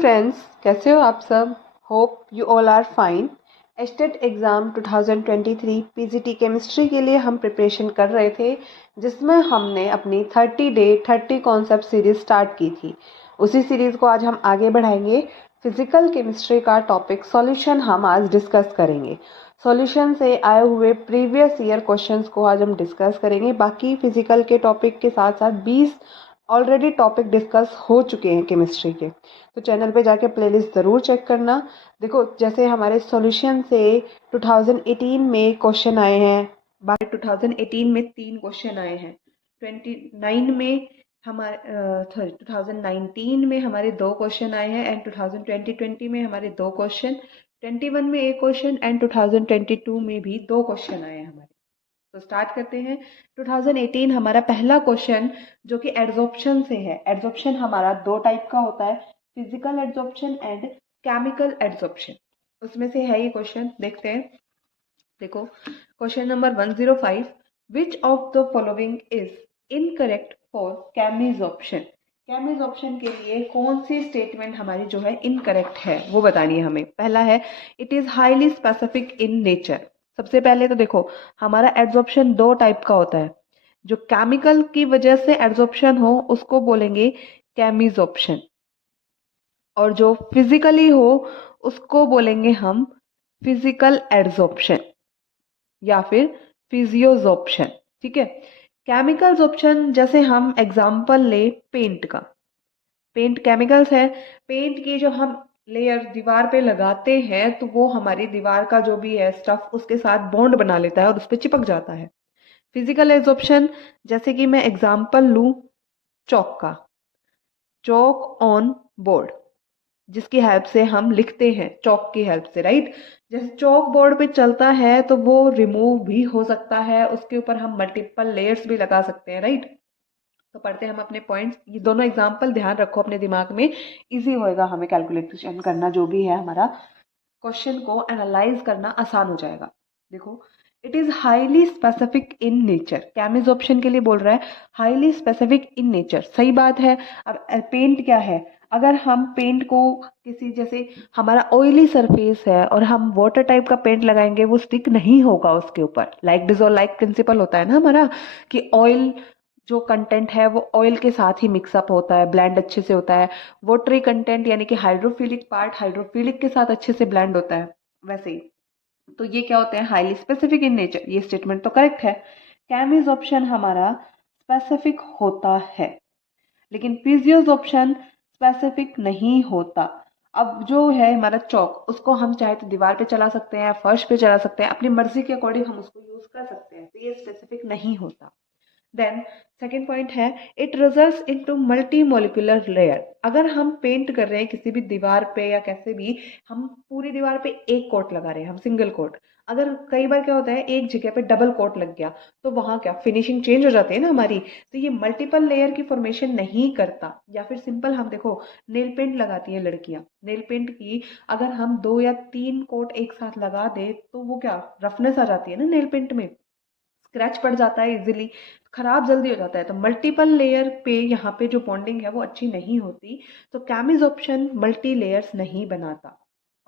Friends, कैसे हो आप सब? Hope you all are fine. STET exam 2023 PGT chemistry के लिए हम प्रिपरेशन कर रहे थे, जिसमें हमने अपनी 30 डे 30 कॉन्सेप्ट सीरीज़ स्टार्ट की थी। उसी सीरीज़ को आज हम आगे बढ़ाएंगे। फिजिकल केमिस्ट्री का टॉपिक सॉल्यूशन हम आज डिस्कस करेंगे। सॉल्यूशन से आए हुए प्रीवियस ईयर क्वेश्चंस को आज हम डिस्कस करेंगे। बाकी फिजिकल के टॉपिक के साथ साथ 20 ऑलरेडी टॉपिक डिस्कस हो चुके हैं केमिस्ट्री के, तो चैनल पे जाके प्लेलिस्ट ज़रूर चेक करना। देखो, जैसे हमारे सॉल्यूशन से 2018 में क्वेश्चन आए हैं, बाकी 2018 में 3 क्वेश्चन आए हैं, 29 में हमारे 2019 में हमारे 2 क्वेश्चन आए हैं एंड 2020 में हमारे 2 क्वेश्चन, 21 में 1 क्वेश्चन एंड 2022 में भी 2 क्वेश्चन आए हैं हमारे। तो स्टार्ट करते हैं। 2018 हमारा पहला क्वेश्चन जो कि एड्जॉर्प्शन से है। एड्जॉर्प्शन हमारा 2 टाइप का होता है, physical adsorption and chemical adsorption. उसमें से है ये क्वेश्चन, देखते हैं। देखो, question number 105, which of the following is incorrect for chemisorption. Chemisorption के लिए कौन सी स्टेटमेंट हमारी जो है इनकरेक्ट है वो बतानी है हमें। पहला है, it is highly specific in nature. सबसे पहले तो देखो, हमारा एड्जॉर्प्शन 2 टाइप का होता है। जो केमिकल की वजह से एड्जॉर्प्शन हो उसको बोलेंगे केमिजॉर्प्शन, और जो फिजिकली हो उसको बोलेंगे हम फिजिकल एड्जॉर्प्शन या फिर फिजियोजॉर्प्शन। ठीक है। केमिकल ऑप्शन, जैसे हम एग्जांपल ले पेंट का। पेंट केमिकल्स है। पेंट की जो हम लेयर दीवार पे लगाते हैं तो वो हमारी दीवार का जो भी है स्टफ उसके साथ बॉन्ड बना लेता है और उस पर चिपक जाता है। फिजिकल एब्जॉर्प्शन, जैसे कि मैं एग्जांपल लूं चौक का। चौक ऑन बोर्ड, जिसकी हेल्प से हम लिखते हैं, चौक की हेल्प से, राइट। जैसे चौक बोर्ड पे चलता है तो वो रिमूव भी हो सकता है, उसके ऊपर हम मल्टीपल लेयर्स भी लगा सकते हैं, राइट। तो पढ़ते हैं हम अपने पॉइंट्स। ये दोनों एग्जांपल ध्यान रखो अपने दिमाग में, इजी होएगा हमें कैलकुलेशन करना, जो भी है हमारा क्वेश्चन को एनालाइज करना आसान हो जाएगा। देखो, it is highly specific in nature. Chemisorption के लिए बोल रहा है हाईली स्पेसिफिक इन नेचर, सही बात है। अब पेंट क्या है, अगर हम पेंट को किसी, जैसे हमारा ऑयली सरफेस है और हम वाटर टाइप का पेंट लगाएंगे, वो स्टिक नहीं होगा उसके ऊपर। लाइक डिजोल्व लाइक प्रिंसिपल होता है ना हमारा, कि ऑयल जो कंटेंट है वो ऑयल के साथ ही मिक्सअप होता है, ब्लेंड अच्छे से होता है। वाटरी कंटेंट यानी कि हाइड्रोफिलिक पार्ट हाइड्रोफिलिक के साथ अच्छे से ब्लेंड होता है, वैसे ही। तो ये क्या होते हैं, हाईली स्पेसिफिक इन नेचर। ये स्टेटमेंट तो करेक्ट है। कैमिज ऑप्शन हमारा स्पेसिफिक होता है, लेकिन फिजियोज ऑप्शन स्पेसिफिक नहीं होता। अब जो है हमारा चौक, उसको हम चाहे तो दीवार पे चला सकते हैं, फर्श पे चला सकते हैं, अपनी मर्जी के अकॉर्डिंग हम उसको यूज कर सकते हैं, तो ये स्पेसिफिक नहीं होता। देन सेकेंड पॉइंट है, it results into multi molecular layer. अगर हम पेंट कर रहे हैं किसी भी दीवार पे या कैसे भी, हम पूरी दीवार पे एक कोट लगा रहे हैं, हम सिंगल कोट। अगर कई बार क्या होता है, एक जगह पे डबल कोट लग गया तो वहां क्या फिनिशिंग चेंज हो जाती है ना हमारी। तो ये मल्टीपल लेयर की फॉर्मेशन नहीं करता। या फिर सिंपल हम देखो, नेल पेंट लगाती हैं लड़कियां, नेल पेंट की अगर हम 2 या 3 कोट एक साथ लगा दे तो वो क्या रफनेस आ जाती है ना नेल पेंट में, स्क्रैच पड़ जाता है इजीली, खराब जल्दी हो जाता है। तो मल्टीपल लेयर पे यहाँ पे जो बॉन्डिंग है वो अच्छी नहीं होती। तो कैमिज ऑप्शन मल्टी लेयर्स नहीं बनाता।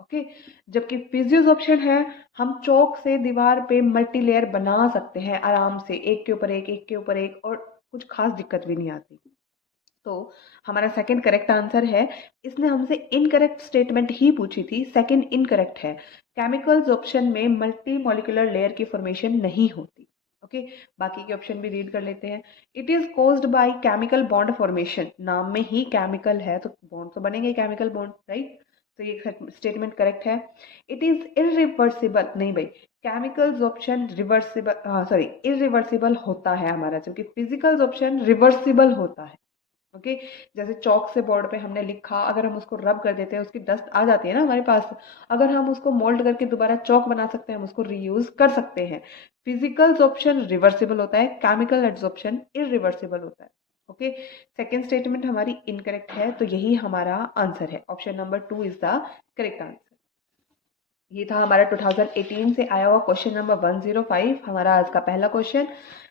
ओके। जबकि फिजियोज ऑप्शन है, हम चौक से दीवार पे मल्टी लेयर बना सकते हैं आराम से, एक के ऊपर एक, एक के ऊपर एक, और कुछ खास दिक्कत भी नहीं आती। तो हमारा सेकंड करेक्ट आंसर है। इसने हमसे इनकरेक्ट स्टेटमेंट ही पूछी थी, सेकंड इनकरेक्ट है। केमिकल्स ऑप्शन में मल्टी मॉलिक्यूलर लेयर की फॉर्मेशन नहीं होती। ओके। बाकी के ऑप्शन भी रीड कर लेते हैं। It is caused by chemical bond formation, नाम में ही केमिकल है तो बॉन्ड तो बनेंगे केमिकल बॉन्ड, राइट। तो ये स्टेटमेंट करेक्ट है। इट इज इरिवर्सिबल, नहीं भाई, chemicals option reversible, sorry irreversible होता है हमारा, जबकि फिजिकल्स ऑप्शन रिवर्सिबल होता है। ओके। जैसे चौक से बोर्ड पे हमने लिखा, अगर हम उसको रब कर देते हैं उसकी डस्ट आ जाती है ना हमारे पास, अगर हम उसको मोल्ड करके दोबारा चौक बना सकते हैं, हम उसको रीयूज कर सकते हैं। फिजिकल्स ऑप्शन रिवर्सिबल होता है, केमिकल एड्सॉर्प्शन इरिवर्सिबल होता है। ओके। सेकेंड स्टेटमेंट हमारी इनकरेक्ट है, तो यही हमारा आंसर है। Option number 2 is the correct answer. ये था हमारा 2018 से आया हुआ क्वेश्चन नंबर 105, हमारा आज का पहला क्वेश्चन।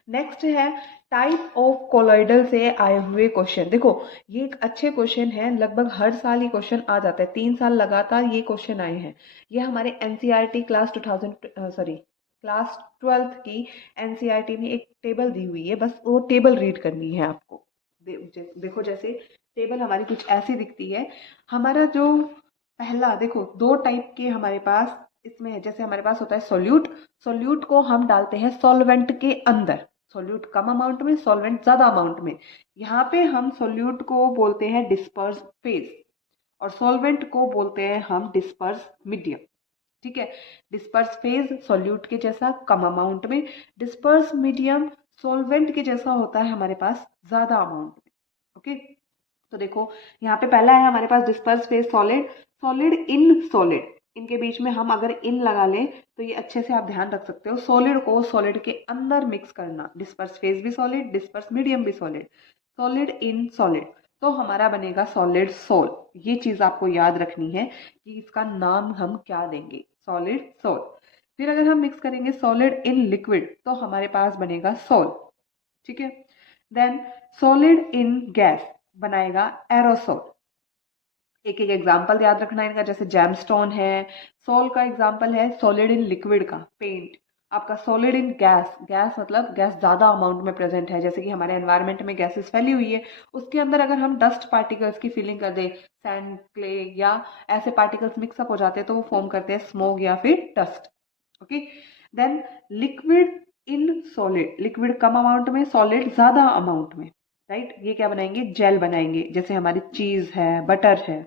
नेक्स्ट है टाइप ऑफ कोलॉइडल से आए हुए क्वेश्चन। देखो ये एक अच्छे क्वेश्चन है, लगभग हर साल ये क्वेश्चन आ जाता है, 3 साल लगातार ये क्वेश्चन आए हैं। ये हमारे एनसीईआरटी क्लास 12th की एनसीईआरटी में एक टेबल दी हुई है, बस वो टेबल रीड करनी है आपको। देखो जैसे टेबल हमारी कुछ ऐसी दिखती है। हमारा जो पहला देखो 2 टाइप के हमारे पास इसमें है, जैसे हमारे पास होता है सोल्यूट। सोल्यूट को हम डालते हैं सॉल्वेंट के अंदर, सोल्यूट कम अमाउंट में, सॉल्वेंट ज्यादा अमाउंट में। यहाँ पे हम सोल्यूट को बोलते हैं डिस्पर्स फेज और सॉल्वेंट को बोलते हैं हम डिस्पर्स मीडियम। ठीक है, डिस्पर्स फेज सॉल्यूट के जैसा कम अमाउंट में, डिस्पर्स मीडियम सॉल्वेंट के जैसा होता है हमारे पास ज्यादा अमाउंट में। ओके, तो देखो यहाँ पे पहला है हमारे पास disperse phase solid, solid in solid. इनके बीच में हम अगर इन लगा लें तो ये अच्छे से आप ध्यान रख सकते हो, सॉलिड को सॉलिड के अंदर मिक्स करना। डिस्पर्स फेज भी सॉलिड, डिस्पर्स मीडियम भी सॉलिड, सॉलिड इन सॉलिड, तो हमारा बनेगा सॉलिड सोल। ये चीज आपको याद रखनी है कि इसका नाम हम क्या देंगे, सॉलिड सोल। फिर अगर हम मिक्स करेंगे सॉलिड इन लिक्विड तो हमारे पास बनेगा सोल। ठीक है, देन सॉलिड इन गैस बनाएगा एरोसोल। एक एक एग्जाम्पल याद रखना इनका, जैसे जैमस्टोन है, सोल का एग्जाम्पल है सॉलिड इन लिक्विड का पेंट। आपका सॉलिड इन गैस, गैस मतलब गैस ज्यादा अमाउंट में प्रेजेंट है, जैसे कि हमारे एनवायरनमेंट में गैसेस फैली हुई है, उसके अंदर अगर हम डस्ट पार्टिकल्स की फिलिंग कर दे, सैंड, क्ले या ऐसे पार्टिकल्स मिक्सअप हो जाते हैं तो वो फॉर्म करते हैं स्मोक या फिर dust. Okay, then liquid in solid, liquid कम अमाउंट में, सॉलिड ज्यादा अमाउंट में, राइट। ये क्या बनाएंगे, जेल बनाएंगे, जैसे हमारी चीज है, बटर है।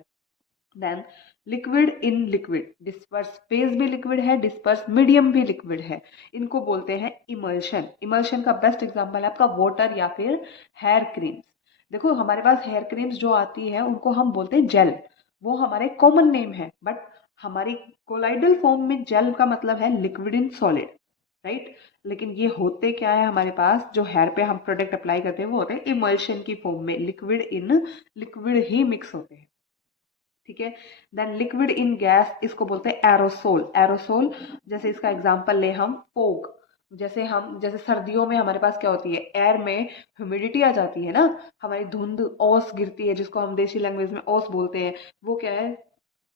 Then liquid in liquid, disperse phase भी लिक्विड है, डिस्पर्स मीडियम भी लिक्विड है, इनको बोलते हैं इमल्शन। इमल्शन का बेस्ट एग्जांपल है आपका वाटर या फिर हेयर क्रीम्स। देखो हमारे पास हेयर क्रीम्स जो आती है उनको हम बोलते हैं जेल, वो हमारे कॉमन नेम है, बट हमारी कोलाइडल फॉर्म में जेल का मतलब है लिक्विड इन सॉलिड, राइट। लेकिन ये होते क्या है, हमारे पास जो हेयर पे हम प्रोडक्ट अप्लाई करते हैं वो होते हैं इमल्शन की फॉर्म में, liquid in liquid he mix होते हैं। ठीक है, देन लिक्विड इन गैस, इसको बोलते हैं एरोसोल। एरोसोल जैसे इसका एग्जांपल ले हम फोग, जैसे सर्दियों में हमारे पास क्या होती है, एयर में ह्यूमिडिटी आ जाती है ना, हमारी धुंध, ओस गिरती है, जिसको हम देसी लैंग्वेज में ओस बोलते हैं, वो क्या है,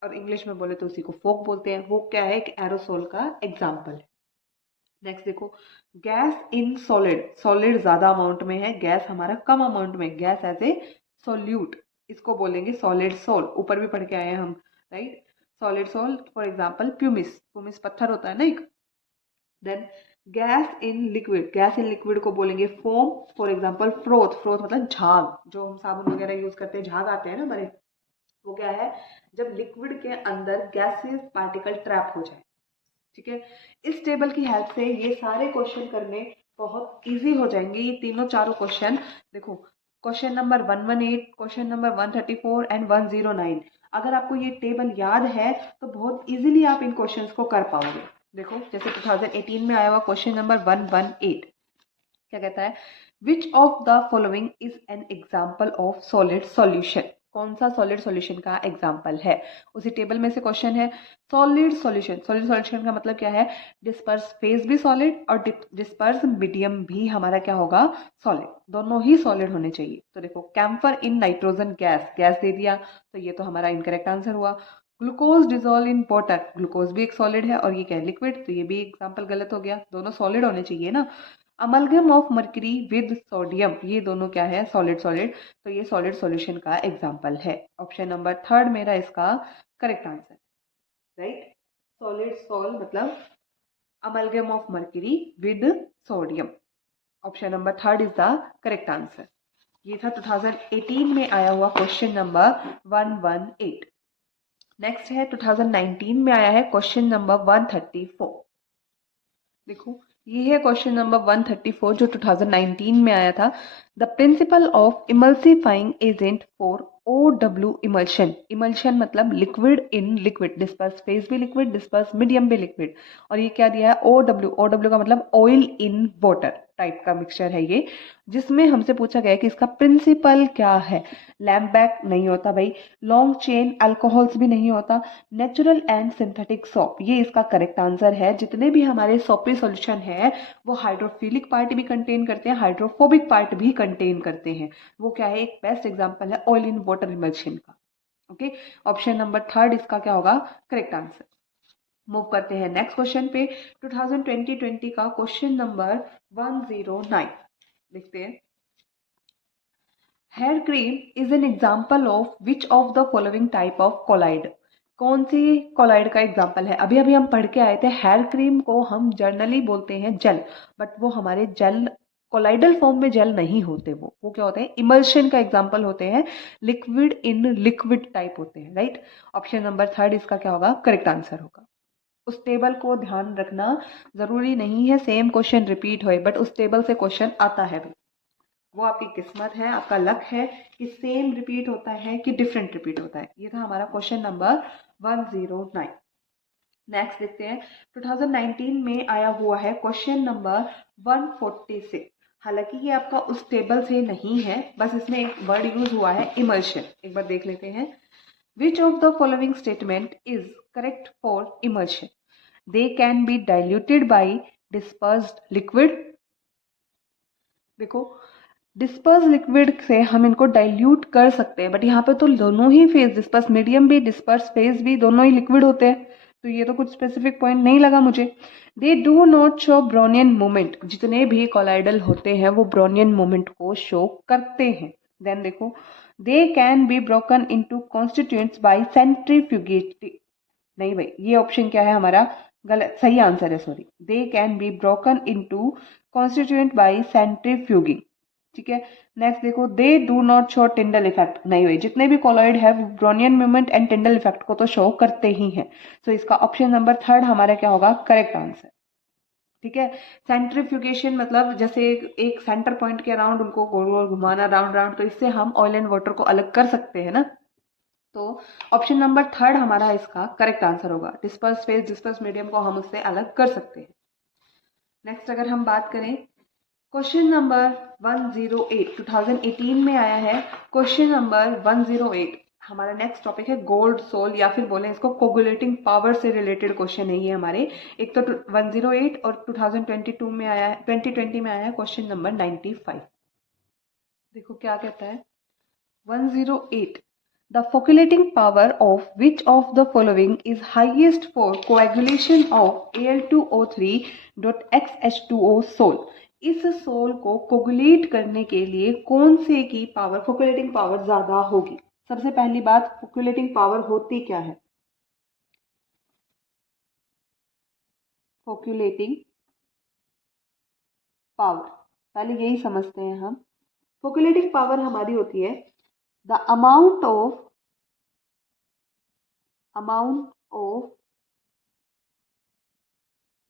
और इंग्लिश में बोले तो उसी को फोग बोलते हैं, वो क्या है, एक एरोसोल का एग्जाम्पल है। नेक्स्ट देखो गैस इन सॉलिड, सॉलिड ज्यादा अमाउंट में है, गैस हमारा कम अमाउंट में, गैस एज ए सोल्यूट, इसको बोलेंगे सॉलिड सोल। ऊपर भी पढ़ के आए हैं हम, right. Solid sol for example pumice, pumice पत्थर होता है ना एक। Then gas in liquid, gas in liquid को बोलेंगे foam, for example froth, froth मतलब झाग, जो हम साबुन वगैरह यूज करते हैं, झाग आते हैं ना हमारे, वो क्या है, जब लिक्विड के अंदर गैसेस पार्टिकल ट्रैप हो जाए। ठीक है, इस टेबल की हेल्प से ये सारे क्वेश्चन करने बहुत इजी हो जाएंगे, ये तीनों चारों क्वेश्चन। देखो question number 118, question number 134 and 109, अगर आपको ये टेबल याद है तो बहुत इजीली आप इन क्वेश्चंस को कर पाओगे। देखो जैसे 2018 में आया हुआ क्वेश्चन नंबर 118 क्या कहता है, विच of the following is an example of solid solution, कौन सा सॉलिड सॉल्यूशन का एग्जाम्पल है। उसी टेबल में से क्वेश्चन है सॉलिड सॉल्यूशन, सॉलिड सॉल्यूशन का मतलब क्या है, डिस्पर्स फेज भी सॉलिड और डिस्पर्स मीडियम भी हमारा क्या होगा, सॉलिड, दोनों ही सॉलिड होने चाहिए। तो देखो camphor in nitrogen gas, gas दे दिया तो ये तो हमारा इनकरेक्ट आंसर हुआ। Glucose dissolve in water, glucose भी एक सॉलिड है और ये क्या है, लिक्विड, तो ये भी एग्जाम्पल गलत हो गया, दोनों सॉलिड होने चाहिए ना। Amalgam of mercury with sodium, ये दोनों क्या है, सॉलिड सॉलिड, तो ये सॉलिड सॉल्यूशन का एग्जांपल है। ऑप्शन नंबर 3 मेरा इसका correct answer, right. Solid sol मतलब amalgam of mercury with sodium, option number 3 is the correct answer. ये था 2018 में आया हुआ क्वेश्चन नंबर 118। नेक्स्ट है 2019 में आया है क्वेश्चन नंबर 134। देखो ये है क्वेश्चन नंबर 134 जो 2019 में आया था। The principle of emulsifying agent for OW emulsion, emulsion मतलब liquid in liquid, disperse phase भी लिक्विड, डिस्पर्स मीडियम भी लिक्विड, और ये क्या दिया है OW, OW का मतलब ऑयल इन वाटर, टाइप का मिक्सचर है ये, जिसमें हमसे पूछा गया है कि इसका प्रिंसिपल क्या है। लैम्बैक नहीं होता भाई, लॉन्ग चेन अल्कोहल्स भी नहीं होता, नेचुरल एंड सिंथेटिक सोप ये इसका करेक्ट आंसर है। जितने भी हमारे सोपी सॉल्यूशन है वो हाइड्रोफिलिक पार्ट भी कंटेन करते हैं, हाइड्रोफोबिक पार्ट भी कंटेन करते हैं। वो क्या है, एक बेस्ट एग्जाम्पल है ऑयल इन वाटर इमल्शन का। ओके, ऑप्शन नंबर 3 इसका क्या होगा, करेक्ट आंसर। मूव करते हैं नेक्स्ट क्वेश्चन पे। 2020 का क्वेश्चन नंबर 109 लिखते हैं। Hair cream is an example of which of the following type of colloid. कौन सी कोलाइड का एग्जाम्पल है? अभी अभी हम पढ़ के आए थे हेयर क्रीम को हम जर्नली बोलते हैं जेल, बट वो हमारे जेल कोलाइडल फॉर्म में जेल नहीं होते, वो क्या होते हैं, इमल्शन का एग्जाम्पल होते हैं, लिक्विड इन लिक्विड टाइप होते हैं, राइट। ऑप्शन नंबर 3 इसका क्या होगा, करेक्ट आंसर होगा। उस टेबल को ध्यान रखना, जरूरी नहीं है सेम क्वेश्चन रिपीट होए, बट उस टेबल से क्वेश्चन आता है भाई, वो आपकी किस्मत है, आपका लक है कि सेम रिपीट होता है कि डिफरेंट रिपीट होता है। ये था हमारा क्वेश्चन नंबर 109। नेक्स्ट देखते हैं, 2019 में आया हुआ है क्वेश्चन नंबर 146। हालांकि ये आपका उस टेबल से नहीं है, बस इसमें एक वर्ड यूज हुआ है इमल्शन। एक बार देख लेते हैं। Which of the following statement is correct for immersion? They can be diluted by dispersed liquid. देखो, डिस्पर्स लिक्विड से हम इनको डाइल्यूट कर सकते हैं, बट यहाँ पे तो दोनों ही फेज, डिस्पर्स मीडियम भी डिस्पर्स फेज भी दोनों ही लिक्विड होते हैं, तो ये तो कुछ स्पेसिफिक पॉइंट नहीं लगा मुझे। दे do not show Brownian movement, जितने भी कोलाइडल होते हैं वो ब्रोनियन मूवमेंट को शो करते हैं। देन देखो, they can be broken into constituents by centrifugating. नहीं भाई, ये ऑप्शन क्या है हमारा, गलत, सही आंसर है, sorry. They can be broken into constituent by centrifuging, ठीक है। नेक्स्ट देखो, they do not show Tyndall effect. नहीं भाई, जितने भी कोलॉइड है वो Brownian movement and Tyndall effect को तो शो करते ही हैं। सो इसका ऑप्शन नंबर 3 हमारा क्या होगा, करेक्ट आंसर, ठीक है। सेंट्रीफ्यूगेशन मतलब जैसे एक सेंटर पॉइंट के अराउंड उनको गोल गोल घुमाना, राउंड राउंड, तो इससे हम ऑयल एंड वाटर को अलग कर सकते हैं ना। तो ऑप्शन नंबर 3 हमारा इसका करेक्ट आंसर होगा। डिस्पर्स फेज, डिस्पर्स मीडियम को हम उससे अलग कर सकते हैं। नेक्स्ट अगर हम बात करें, क्वेश्चन नंबर 108 2018 में आया है। क्वेश्चन नंबर 108 हमारा नेक्स्ट टॉपिक है गोल्ड सोल, या फिर बोलें इसको कोगुलेटिंग पावर से रिलेटेड क्वेश्चन है ये हमारे। एक तो 108 और 2022 में आया है, 2020 में आया है क्वेश्चन नंबर 95। देखो क्या कहता है 108, the foculating power of which of the following is highest for coagulation of Al2O3.XH2O सोल। इस सोल को कोगुलेट करने के लिए कौन से की पावर, फोक्यूलेटिंग पावर ज्यादा होगी? सबसे पहली बात, फोक्यूलेटिंग पावर होती क्या है? फोक्यूलेटिंग पावर पहले यही समझते हैं हम। फोक्यूलेटिंग पावर हमारी होती है the amount of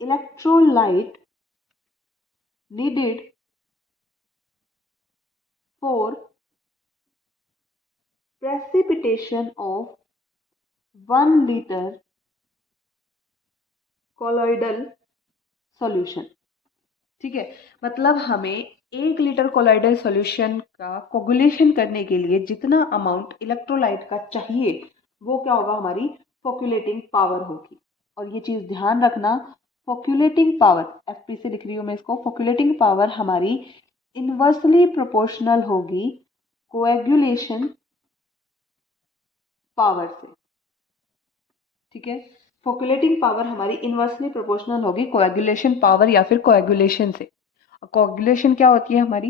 electrolyte needed for precipitation of 1 liter colloidal solution। ठीक है, मतलब हमें 1 लीटर कोलाइडल सॉल्यूशन का कोगुलेशन करने के लिए जितना अमाउंट इलेक्ट्रोलाइट का चाहिए वो क्या होगा, हमारी फोक्यूलेटिंग पावर होगी। और ये चीज ध्यान रखना, फोक्यूलेटिंग पावर, एफपी से लिख रही हूं मैं इसको, फोक्यूलेटिंग पावर हमारी इनवर्सली प्रोपोर्शनल होगी कोएगुलेशन पावर से, ठीक है। फोक्यूलेटिंग पावर हमारी इनवर्सली प्रोपोर्शनल होगी कोएगुलेशन पावर या फिर कोएगुलेशन से। कोएगुलेशन क्या होती है हमारी,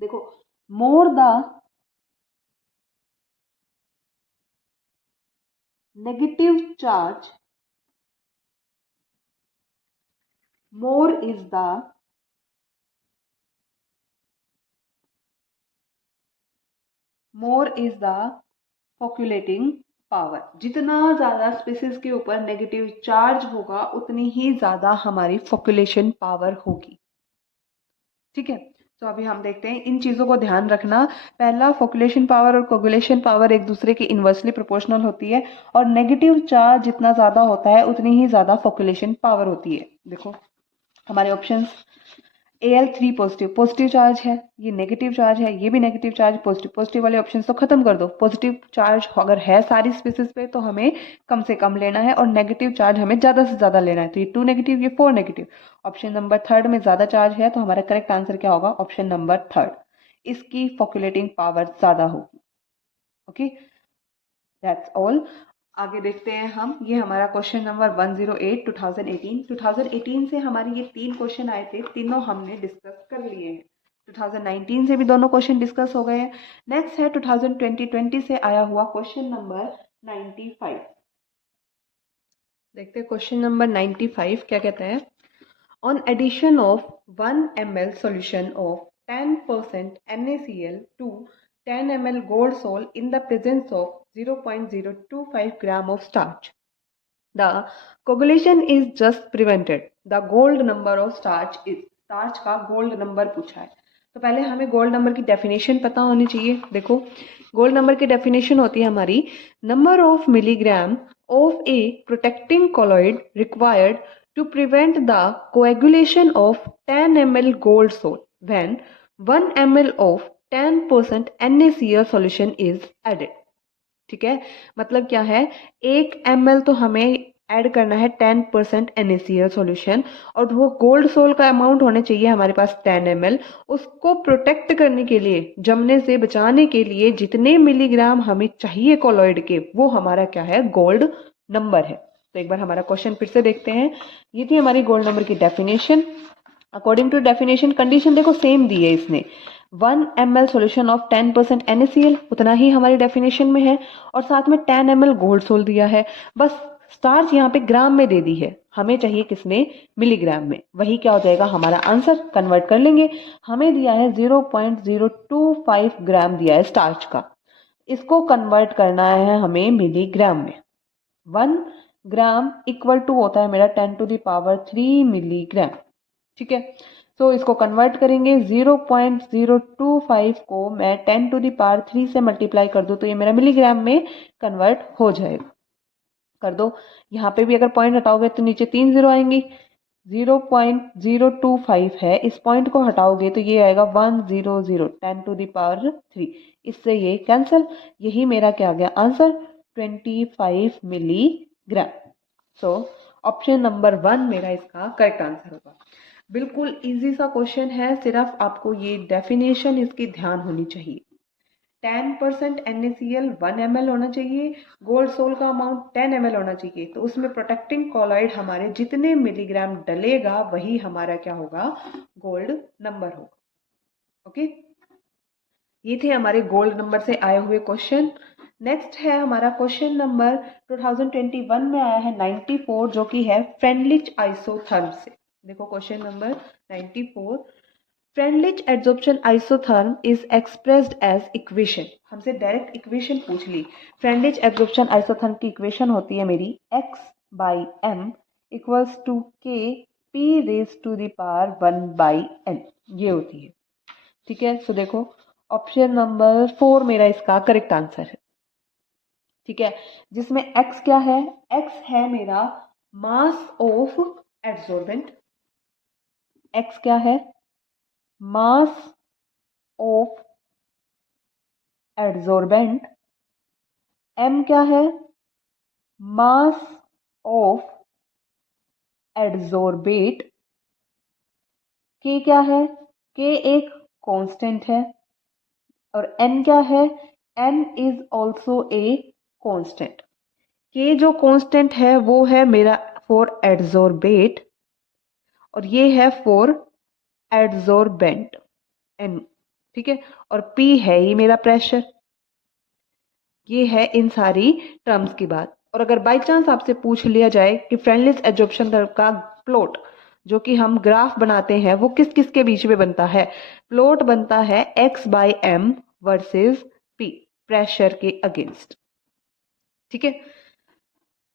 देखो, more the negative charge, more is the flocculating power. जितना ज्यादा स्पीसीज के ऊपर नेगेटिव चार्ज होगा उतनी ही ज्यादा हमारी फोक्यूलेशन पावर होगी, ठीक है। तो अभी हम देखते हैं, इन चीजों को ध्यान रखना। पहला, फोक्यूलेशन पावर और कोगुलेशन पावर एक दूसरे की इनवर्सली प्रोपोर्शनल होती है, और नेगेटिव चार्ज जितना ज्यादा होता है उतनी ही ज्यादा फोक्यूलेशन पावर होती है। देखो हमारे options, Al3 positive, positive charge है, ये नेगेटिव चार्ज है, ये भी नेगेटिव चार्ज, पॉजिटिव पॉजिटिव वाले ऑप्शन तो खत्म कर दो। पॉजिटिव चार्ज अगर है सारी स्पीसीज पे तो हमें कम से कम लेना है और नेगेटिव चार्ज हमें ज़्यादा से ज़्यादा लेना है। तो ये 2 नेगेटिव, ये 4 नेगेटिव। ऑप्शन नंबर थर्ड में ज़्यादा चार्ज है, तो हमारा करेक्ट आंसर क्या होगा? ऑप्शन नंबर थर्ड, इसकी फॉक्यूलेटिंग पावर ज़्यादा होगी। Okay, that's all. आगे देखते हैं हम, ये हमारा क्वेश्चन नंबर 108 2018 से हमारी ये 3 क्वेश्चन आए थे, तीनों हमने डिस्कस कर लिए हैं। 2019 से भी दोनों क्वेश्चन डिस्कस हो गए हैं। नेक्स्ट है 2020 से आया हुआ क्वेश्चन नंबर 95। देखते हैं क्वेश्चन नंबर 95 क्या कहता है। On addition of 1 ml solution of 10% NaCl to 10 ml gold salt in the presence of 0.025 gram of starch, the coagulation is just prevented. The gold number of starch is, starch का gold number पूछा है। तो पहले हमें gold number की definition पता होनी चाहिए। देखो, गोल्ड नंबर की डेफिनेशन होती है हमारी, number of milligram of A protecting colloid required to prevent the coagulation of 10 ml gold salt when 1 ml of 10% NaCl solution is added। ठीक है, मतलब क्या है, 1 ml तो हमें ऐड करना है 10% NaCl सॉल्यूशन, और वो गोल्ड सोल का अमाउंट होने चाहिए हमारे पास 10 ml। उसको प्रोटेक्ट करने के लिए, जमने से बचाने के लिए जितने मिलीग्राम हमें चाहिए कॉलॉइड के, वो हमारा क्या है? गोल्ड नंबर है। तो एक बार हमारा क्वेश्चन फिर से देखते हैं। ये थी हमारी गोल्ड नंबर की definition. According to definition, condition देखो सेम दी है इसने, 1 ml सॉल्यूशन ऑफ 10% NaCl, उतना ही हमारी डेफिनेशन में है, और साथ में 10 ml गोल्ड सोल दिया है। बस स्टार्च यहाँ पे ग्राम में दे दी है, हमें चाहिए किसमें? मिलीग्राम में। वही क्या हो जाएगा हमारा आंसर, कन्वर्ट कर लेंगे। हमें दिया है 0.025 ग्राम दिया है स्टार्च का, इसको कन्वर्ट करना है हमें मिलीग्राम में। 1 ग्राम इक्वल टू होता है मेरा 10⁻³ मिलीग्राम। ठीक है, तो इसको कन्वर्ट करेंगे, 0.025 को मैं 10⁻³ से मल्टीप्लाई कर दूं तो ये मेरा मिलीग्राम में कन्वर्ट हो जाएगा। कर दो, यहाँ पे भी अगर पॉइंट हटाओगे तो नीचे 3 जीरो आएंगी। 0.025 है, इस पॉइंट को हटाओगे तो ये आएगा 100, 10⁻³। इससे ये कैंसिल, यही मेरा क्या आ गया answer, 25 milligram. So option number 1 मेरा इसका करेक्ट आंसर होगा। बिल्कुल इजी सा क्वेश्चन है, सिर्फ आपको ये डेफिनेशन इसकी ध्यान होनी चाहिए। 10% NaCl 1 ml होना चाहिए, गोल्ड सोल का अमाउंट 10 ml होना चाहिए, तो उसमें प्रोटेक्टिंग कॉलॉइड हमारे जितने मिलीग्राम डलेगा वही हमारा क्या होगा? गोल्ड नंबर होगा। ओके, ये थे हमारे गोल्ड नंबर से आए हुए क्वेश्चन। नेक्स्ट है हमारा क्वेश्चन नंबर 2021 में आया है 94, जो कि है फ्रेंडलिच आइसोथर्म से। देखो question number 94, Freundlich adsorption isotherm is expressed as equation. हमसे डायरेक्ट इक्वेशन पूछ ली। फ्रेंडलिच एडजॉर्प्शन आइसोथर्म की इक्वेशन होती है मेरी x/m equals to k p⁻1/n, ये होती है। ठीक है, सो देखो ऑप्शन नंबर 4 मेरा इसका करेक्ट आंसर है। ठीक है, जिसमें x क्या है? x है मेरा मास ऑफ एडसॉर्बेंट। x क्या है? Mass of एडसॉर्बेंट। m क्या है? Mass of एडसॉर्बेट। k क्या है? k एक कांस्टेंट है, और n क्या है? n is also a constant. k जो कांस्टेंट है वो है मेरा फॉर एडसॉर्बेट, और ये है फॉर एडसॉर्बेंट n। ठीक है, और p है ये मेरा प्रेशर। ये है इन सारी टर्म्स की बात। और अगर बाई चांस आपसे पूछ लिया जाए कि फ्रेंडलिच एडजॉर्प्शन का प्लॉट जो कि हम ग्राफ बनाते हैं वो किस किस के बीच में बनता है, प्लॉट बनता है x/m वर्सेस p, प्रेशर के अगेंस्ट। ठीक है,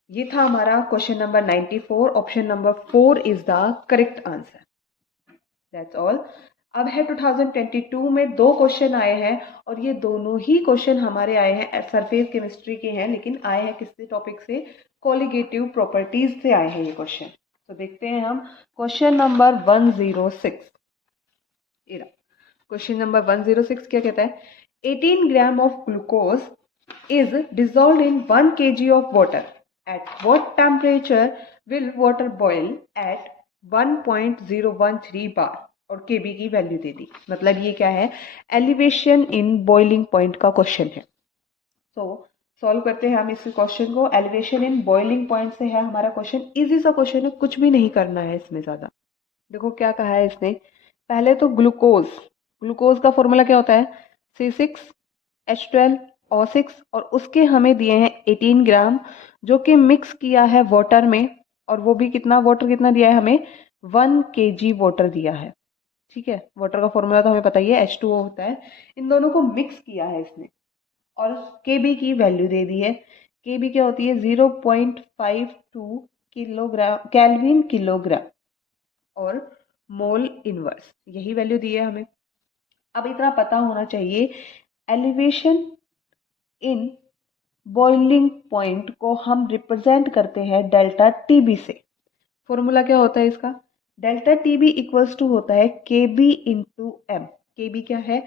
ये था हमारा question number 94। Option number 4 is the correct answer. That's all. अब है 2022 में 2 क्वेश्चन आए हैं, और ये दोनों ही क्वेश्चन हमारे आए हैं सरफेस केमिस्ट्री के हैं, लेकिन आए हैं किससे टॉपिक से? कोलिगेटिव प्रॉपर्टीज से आए हैं ये क्वेश्चन। तो देखते हैं हम क्वेश्चन नंबर 106। क्वेश्चन नंबर 106 क्या कहता है, 18 gram of glucose is dissolved in 1 kg of water. At what temperature will water boil at 1.013 bar? और kb की वैल्यू दे दी। मतलब ये क्या है, एलिवेशन इन बॉइलिंग पॉइंट का क्वेश्चन है। तो सॉल्व करते हैं हम इस क्वेश्चन को। एलिवेशन इन बॉइलिंग पॉइंट से है हमारा क्वेश्चन। इजी सा क्वेश्चन है, कुछ भी नहीं करना है इसमें ज्यादा। देखो क्या कहा है इसने, पहले तो ग्लूकोज, ग्लूकोज का फॉर्मूला क्या होता है, C6H12O6, और उसके हमें दिए हैं 18 ग्राम, जो कि मिक्स किया है वाटर में, और वो भी कितना, वाटर कितना दिया है हमें, 1 kg वाटर दिया है। ठीक है, वाटर का फॉर्मूला तो हमें पता ही है, H2O होता है। इन दोनों को मिक्स किया है इसने, और Kb की वैल्यू दे दी है। Kb क्या होती है, 0.52 किलोग्राम, केल्विन किलोग्राम, और मोल इनवर्स, यही वैल्यू दी है हमें। अब इतना पता होना चाहिए, एलिवेशन इन बॉइलिंग पॉइंट को हम रिप्रेजेंट करते हैं डेल्टा टीबी से। फॉर्मूला क्या होता है इसका, डेल्टा टीबी इक्वल्स टू होता है के बी इंटू एम। के बी क्या है,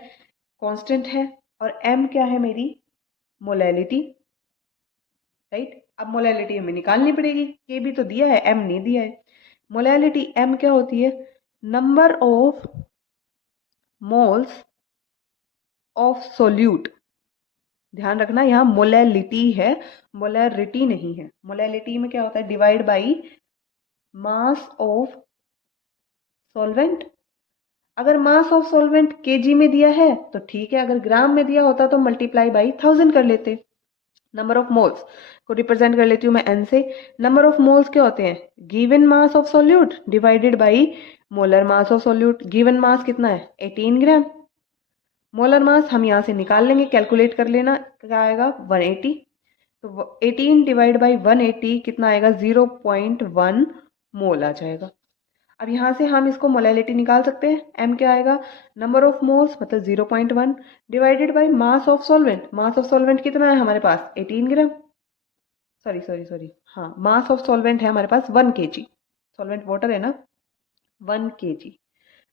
कांस्टेंट है, और एम क्या है, मेरी मोलैलिटी। राइट, अब मोलैलिटी हमें निकालनी पड़ेगी, के बी तो दिया है, एम नहीं दिया है। मोलैलिटी एम क्या होती है, number of moles of solute. ध्यान रखना यहाँ मोलैलिटी है, मोलैरिटी नहीं है। मोलैलिटी में क्या होता है, divide by mass of solvent. अगर मास ऑफ सॉल्वेंट केजी में दिया है तो ठीक है, अगर ग्राम में दिया होता तो मल्टीप्लाई बाई 1000 कर लेते। नंबर ऑफ मोल्स को रिप्रेजेंट कर लेती हूँ मैं एन से। नंबर ऑफ मोल्स क्या होते हैं, given mass of solute divided by molar mass of solute. Given mass कितना है, 18 ग्राम। मोलर मास हम यहाँ से निकाल लेंगे, कैलकुलेट कर लेना, क्या आएगा 180। तो 18 डिवाइड बाई 180 कितना आएगा, 0.1 मोल आ जाएगा। अब यहाँ से हम इसको मोलैलिटी निकाल सकते हैं, एम क्या आएगा, नंबर ऑफ मोल्स मतलब 0.1 divided by mass of solvent. Mass of solvent कितना है हमारे पास, 18 ग्राम। सॉरी हाँ, मास ऑफ सॉल्वेंट है हमारे पास 1 kg, सॉल्वेंट वाटर है ना, 1 kg।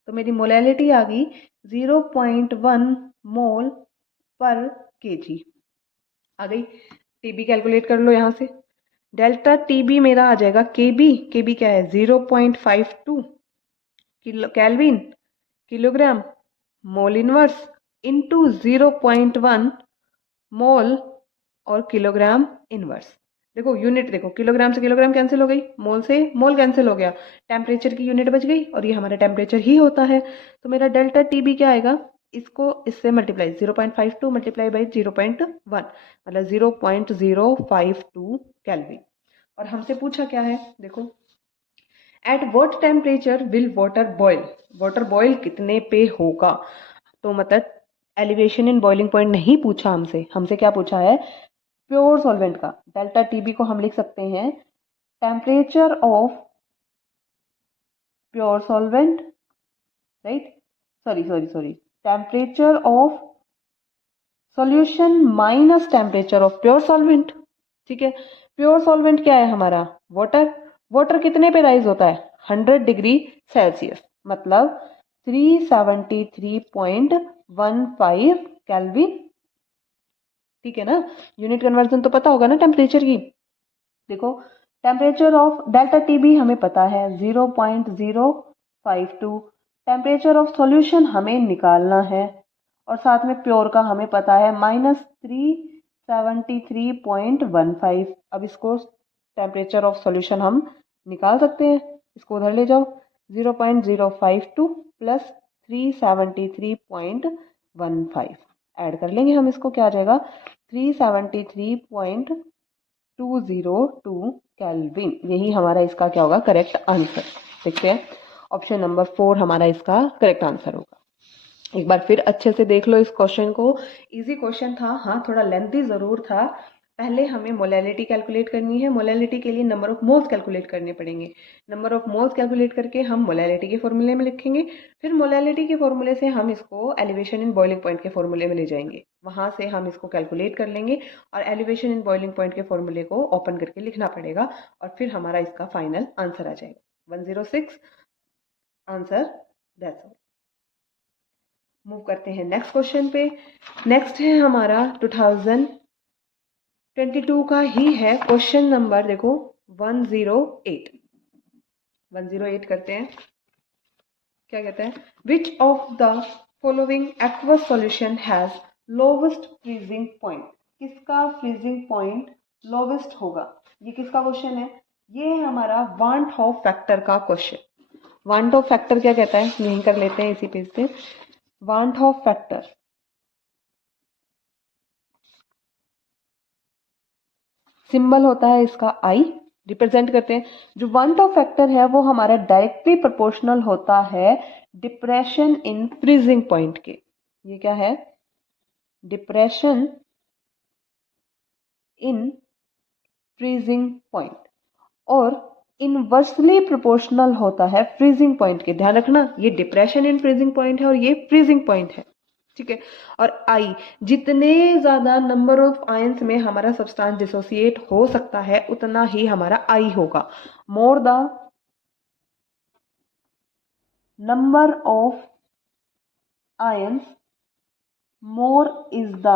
तो मेरी मोलैलिटी आ गई 0.1 मोल पर केजी आ गई। टीबी कैलकुलेट कर लो यहाँ से, डेल्टा टीबी मेरा आ जाएगा केबी। केबी क्या है, 0.52 kilo kelvin kilogram mole inverse into 0.1 मोल और किलोग्राम इनवर्स। देखो यूनिट देखो, किलोग्राम से किलोग्राम कैंसिल हो गई, मोल से मोल कैंसिल हो गया, टेम्परेचर की यूनिट बच गई, और ये हमारा टेम्परेचर ही होता है। तो मेरा डेल्टा टीबी क्या आएगा, इसको इससे मल्टीप्लाई, 0.52 मल्टीप्लाई बाई 0.1 मतलब 0.052 केल्विन। और हमसे पूछा क्या है, देखो at what temperature will water boil, water boil कितने पे होगा। तो मतलब एलिवेशन इन बॉइलिंग पॉइंट नहीं पूछा हमसे, हमसे क्या पूछा है, प्योर सॉल्वेंट का। डेल्टा टीबी को हम लिख सकते हैं temperature of pure solvent, right, sorry temperature of solution minus temperature of pure solvent. ठीक है, प्योर सॉल्वेंट क्या है हमारा, वाटर। वाटर कितने पे राइज होता है, 100 डिग्री सेल्सियस, मतलब 373.15 केल्विन। ठीक है ना, यूनिट कन्वर्जन तो पता होगा ना टेम्परेचर की। देखो टेम्परेचर ऑफ डेल्टा टीबी हमें पता है 0.052, टेम्परेचर ऑफ सॉल्यूशन हमें निकालना है, और साथ में प्योर का हमें पता है -373.15। अब इसको टेम्परेचर ऑफ सॉल्यूशन हम निकाल सकते हैं, इसको उधर ले जाओ, 0.052 प्लस 373.15 ऐड कर लेंगे हम, इसको क्या आ जाएगा, 373.202 केल्विन। यही हमारा इसका क्या होगा, करेक्ट आंसर। देखते हैं, ऑप्शन नंबर 4 हमारा इसका करेक्ट आंसर होगा। एक बार फिर अच्छे से देख लो इस क्वेश्चन को, इजी क्वेश्चन था, हाँ थोड़ा लेंथी जरूर था। पहले हमें मोलैलिटी कैलकुलेट करनी है, मोलैलिटी के लिए नंबर ऑफ मोल्स कैलकुलेट करने पड़ेंगे। नंबर ऑफ मोल्स कैलकुलेट करके हम मोलैलिटी के फॉर्मूले में लिखेंगे, फिर मोलैलिटी के फॉर्मूले से हम इसको एलिवेशन इन बॉइलिंग पॉइंट के फॉर्मूले में ले जाएंगे, वहां से हम इसको कैलकुलेट कर लेंगे, और एलिवेशन इन बॉइलिंग पॉइंट के फॉर्मूले को ओपन करके लिखना पड़ेगा, और फिर हमारा इसका फाइनल आंसर आ जाएगा 106 आंसर। That's all. मूव करते हैं नेक्स्ट क्वेश्चन पे। नेक्स्ट है हमारा 2022 का ही है, क्वेश्चन नंबर देखो 108 करते हैं। क्या कहते हैं, विच of the following aqueous solution has lowest freezing point, किसका फ्रीजिंग पॉइंट लोवेस्ट होगा। ये किसका क्वेश्चन है, ये है हमारा वांट हॉफ फैक्टर का क्वेश्चन। वांट हॉफ फैक्टर क्या कहता है, यहीं कर लेते हैं इसी पेज पे। वांट हॉफ फैक्टर सिंबल होता है इसका आई, रिप्रेजेंट करते हैं। जो वांट ऑफ फैक्टर है वो हमारा डायरेक्टली प्रोपोर्शनल होता है डिप्रेशन इन फ्रीजिंग पॉइंट के। ये क्या है, डिप्रेशन इन फ्रीजिंग पॉइंट, और इनवर्सली प्रोपोर्शनल होता है फ्रीजिंग पॉइंट के। ध्यान रखना, ये डिप्रेशन इन फ्रीजिंग पॉइंट है और ये फ्रीजिंग पॉइंट है, ठीक है। और आई, जितने ज्यादा नंबर ऑफ आयंस में हमारा सब्सटेंस डिसोसिएट हो सकता है उतना ही हमारा आई होगा। More the number of ions more is the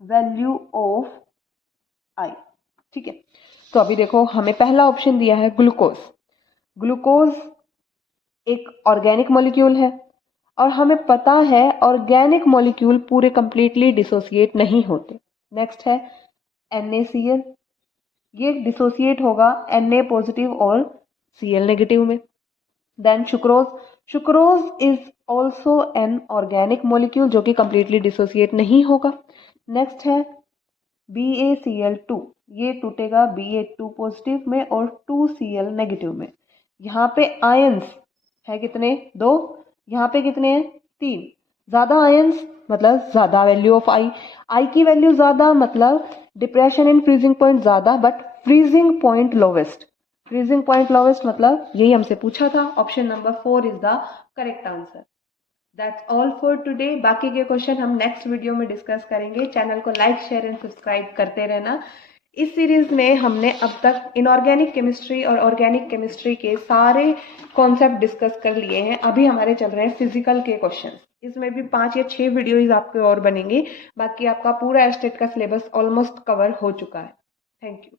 value of I, ठीक है। तो अभी देखो हमें पहला ऑप्शन दिया है ग्लूकोज। ग्लूकोज एक ऑर्गेनिक मॉलिक्यूल है और हमें पता है ऑर्गेनिक मॉलिक्यूल पूरे कंप्लीटली डिसोसिएट नहीं होते। नेक्स्ट है NaCl, ये डिसोसिएट होगा Na पॉजिटिव और Cl नेगेटिव में। Then sucrose, sucrose is also an organic molecule जो कि कंप्लीटली डिसोसिएट नहीं होगा। नेक्स्ट है BaCl2, ये टूटेगा Ba2 पॉजिटिव में और 2Cl नेगेटिव में। यहाँ पे आयंस है कितने, 2, यहाँ पे कितने हैं, 3। ज्यादा आयंस मतलब ज्यादा वैल्यू ऑफ आई, आई की वैल्यू ज्यादा मतलब डिप्रेशन इन फ्रीजिंग पॉइंट ज्यादा but freezing point lowest. Freezing point lowest मतलब यही हमसे पूछा था। Option number 4 is the correct answer. That's all for today. बाकी के क्वेश्चन हम नेक्स्ट वीडियो में डिस्कस करेंगे। चैनल को लाइक शेयर एंड सब्सक्राइब करते रहना। इस सीरीज में हमने अब तक इनऑर्गेनिक केमिस्ट्री और ऑर्गेनिक केमिस्ट्री के सारे कॉन्सेप्ट डिस्कस कर लिए हैं। अभी हमारे चल रहे हैं फिजिकल के क्वेश्चन। इसमें भी 5 या 6 वीडियोज आपके और बनेंगे। बाकी आपका पूरा एस्टेट का सिलेबस ऑलमोस्ट कवर हो चुका है। Thank you.